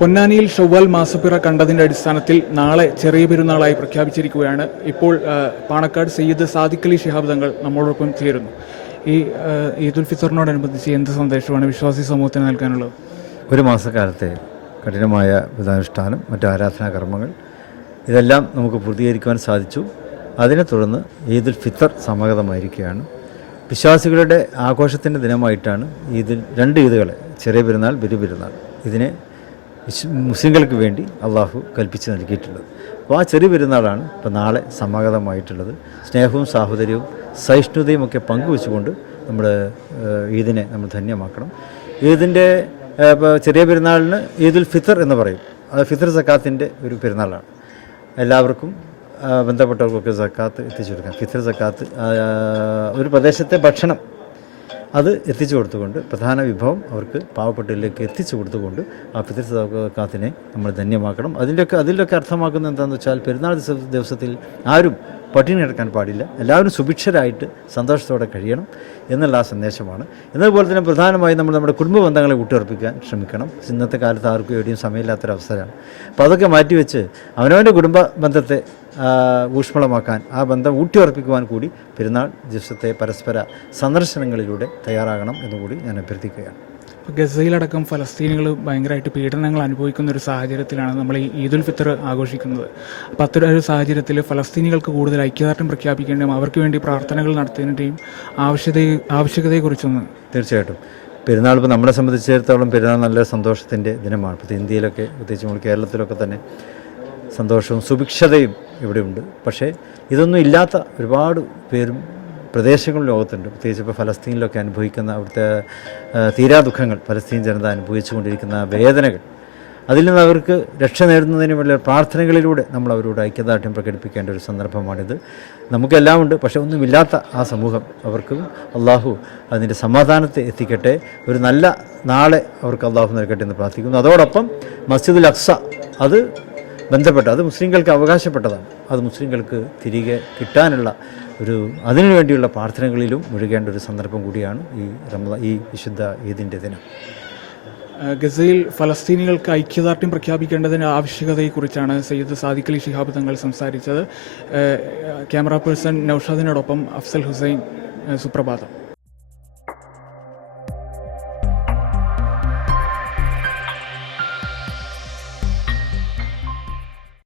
പൊന്നാനിയിൽ ഷവ്വാൽ മാസപ്പിറ കണ്ടതിൻ്റെ അടിസ്ഥാനത്തിൽ നാളെ ചെറിയ പെരുന്നാളായി പ്രഖ്യാപിച്ചിരിക്കുകയാണ്. ഇപ്പോൾ പാണക്കാട് സയ്യിദ് സാദിഖ് അലി ശിഹാബ് തങ്ങൾ നമ്മോടൊപ്പം ചേരുന്നു. ഈ ഈദുൽ ഫിത്തറിനോടനുബന്ധിച്ച് എന്ത് സന്ദേശമാണ് വിശ്വാസി സമൂഹത്തിന് നൽകാനുള്ളത്? ഒരു മാസക്കാലത്തെ കഠിനമായ വ്രതാനുഷ്ഠാനം, മറ്റ് ആരാധനാ കർമ്മങ്ങൾ ഇതെല്ലാം നമുക്ക് പൂർത്തീകരിക്കുവാൻ സാധിച്ചു. അതിനെ തുടർന്ന് ഈദുൽ ഫിത്തർ സമാഗതമായിരിക്കുകയാണ്. വിശ്വാസികളുടെ ആഘോഷത്തിൻ്റെ ദിനമായിട്ടാണ് രണ്ട് ഈദുകളെ, ചെറിയ പെരുന്നാൾ, ബലിപെരുന്നാൾ, ഇതിനെ മുസ്ലിങ്ങൾക്ക് വേണ്ടി അള്ളാഹു കൽപ്പിച്ച് നൽകിയിട്ടുള്ളത്. അപ്പോൾ ആ ചെറിയ പെരുന്നാളാണ് ഇപ്പോൾ നാളെ സമാഗതമായിട്ടുള്ളത്. സ്നേഹവും സാഹോദര്യവും സഹിഷ്ണുതയും ഒക്കെ പങ്കുവെച്ചുകൊണ്ട് നമ്മൾ ഈദിനെ നമ്മൾ ധന്യമാക്കണം. ഈദിൻ്റെ ഇപ്പോൾ ചെറിയ പെരുന്നാളിന് ഈദുൽ ഫിത്തർ എന്ന് പറയും. അത് ഫിത്തർ സക്കാത്തിൻ്റെ ഒരു പെരുന്നാളാണ്. എല്ലാവർക്കും ബന്ധപ്പെട്ടവർക്കൊക്കെ സക്കാത്ത് എത്തിച്ചു കൊടുക്കാം. ഫിത്തർ സക്കാത്ത് ഒരു പ്രദേശത്തെ ഭക്ഷണം അത് എത്തിച്ചു കൊടുത്തുകൊണ്ട്, പ്രധാന വിഭവം അവർക്ക് പാവപ്പെട്ടവരിലേക്ക് എത്തിച്ചു കൊടുത്തുകൊണ്ട് ആ ഫിത്തർ സക്കാത്തിനെ നമ്മൾ ധന്യമാക്കണം. അതിലൊക്കെ അർത്ഥമാക്കുന്നത് എന്താണെന്ന് വെച്ചാൽ, പെരുന്നാൾ ദിവസത്തിൽ ആരും പട്ടിണി കിടക്കാൻ പാടില്ല, എല്ലാവരും സുഭിക്ഷരായിട്ട് സന്തോഷത്തോടെ കഴിയണം എന്നുള്ള ആ സന്ദേശമാണ്. എന്നതുപോലെ തന്നെ പ്രധാനമായും നമ്മുടെ കുടുംബ ബന്ധങ്ങളെ ഊട്ടിയുറപ്പിക്കാൻ ശ്രമിക്കണം. ഇന്നത്തെ കാലത്ത് ആർക്കും എവിടെയും സമയമില്ലാത്തൊരവസരമാണ്. അപ്പോൾ അതൊക്കെ മാറ്റിവെച്ച് അവനവൻ്റെ കുടുംബ ബന്ധത്തെ ഊഷ്മളമാക്കാൻ, ആ ബന്ധം ഊട്ടിയുറപ്പിക്കുവാൻ കൂടി പെരുന്നാൾ ദിവസത്തെ പരസ്പര സന്ദർശനങ്ങളിലൂടെ തയ്യാറാകണം എന്നുകൂടി ഞാൻ അഭ്യർത്ഥിക്കുകയാണ്. ഗസയിലടക്കം ഫലസ്തീനികൾ ഭയങ്കരമായിട്ട് പീഡനങ്ങൾ അനുഭവിക്കുന്ന ഒരു സാഹചര്യത്തിലാണ് നമ്മൾ ഈ ഈദുൽ ഫിത്തർ ആഘോഷിക്കുന്നത്. അപ്പോൾ അത്തരം സാഹചര്യത്തിൽ ഫലസ്തീനികൾക്ക് കൂടുതൽ ഐക്യദാർഢ്യം പ്രഖ്യാപിക്കേണ്ടതും അവർക്ക് വേണ്ടി പ്രാർത്ഥനകൾ നടത്തുന്നതിൻ്റെയും ആവശ്യകതയെക്കുറിച്ചൊന്ന്. തീർച്ചയായിട്ടും പെരുന്നാൾ ഇപ്പോൾ നമ്മളെ സംബന്ധിച്ചിടത്തോളം പെരുന്നാൾ നല്ല സന്തോഷത്തിൻ്റെ ദിനമാണ്. ഇപ്പോൾ ഇന്ത്യയിലൊക്കെ, പ്രത്യേകിച്ച് നമ്മൾ കേരളത്തിലൊക്കെ തന്നെ സന്തോഷവും സുഭിക്ഷതയും ഇവിടെയുണ്ട്. പക്ഷേ ഇതൊന്നും ഇല്ലാത്ത ഒരുപാട് പേരും പ്രദേശങ്ങളും ലോകത്തുണ്ട്. പ്രത്യേകിച്ച് ഇപ്പോൾ ഫലസ്തീനിലൊക്കെ അനുഭവിക്കുന്ന അവിടുത്തെ തീരാ ദുഃഖങ്ങൾ, ഫലസ്തീൻ ജനത അനുഭവിച്ചു കൊണ്ടിരിക്കുന്ന വേദനകൾ, അതിൽ നിന്ന് അവർക്ക് രക്ഷ നേടുന്നതിന് വേണ്ടി പ്രാർത്ഥനകളിലൂടെ നമ്മൾ അവരോട് ഐക്യദാർഢ്യം പ്രകടിപ്പിക്കേണ്ട ഒരു സന്ദർഭമാണിത്. നമുക്കെല്ലാം ഉണ്ട്, പക്ഷേ ഒന്നുമില്ലാത്ത ആ സമൂഹം, അവർക്കും അള്ളാഹു അതിൻ്റെ സമാധാനത്തെ എത്തിക്കട്ടെ, ഒരു നല്ല നാളെ അവർക്ക് അള്ളാഹു നൽകട്ടെ എന്ന് പ്രാർത്ഥിക്കുന്നു. അതോടൊപ്പം മസ്ജിദുൽ അഖ്സ അത് അത് മുസ്ലിങ്ങൾക്ക് അവകാശപ്പെട്ടതാണ്. അത് മുസ്ലിങ്ങൾക്ക് തിരികെ കിട്ടാനുള്ള അതിനു വേണ്ടിയുള്ള പ്രാർത്ഥനകളിലും മുഴുകേണ്ട ഒരു സന്ദർഭം കൂടിയാണ് ഈ വിശുദ്ധ ഈദിൻ്റെ ദിനം. ഗസയിൽ ഫലസ്തീനികൾക്ക് ഐക്യദാർഢ്യം പ്രഖ്യാപിക്കേണ്ടതിൻ്റെ ആവശ്യകതയെക്കുറിച്ചാണ് സയ്യിദ് സാദിഖ് അലി ശിഹാബ് തങ്ങൾ സംസാരിച്ചത്. ക്യാമറ പേഴ്സൺ നൌഷാദിനോടൊപ്പം അഫ്സൽ ഹുസൈൻ, സുപ്രഭാതം.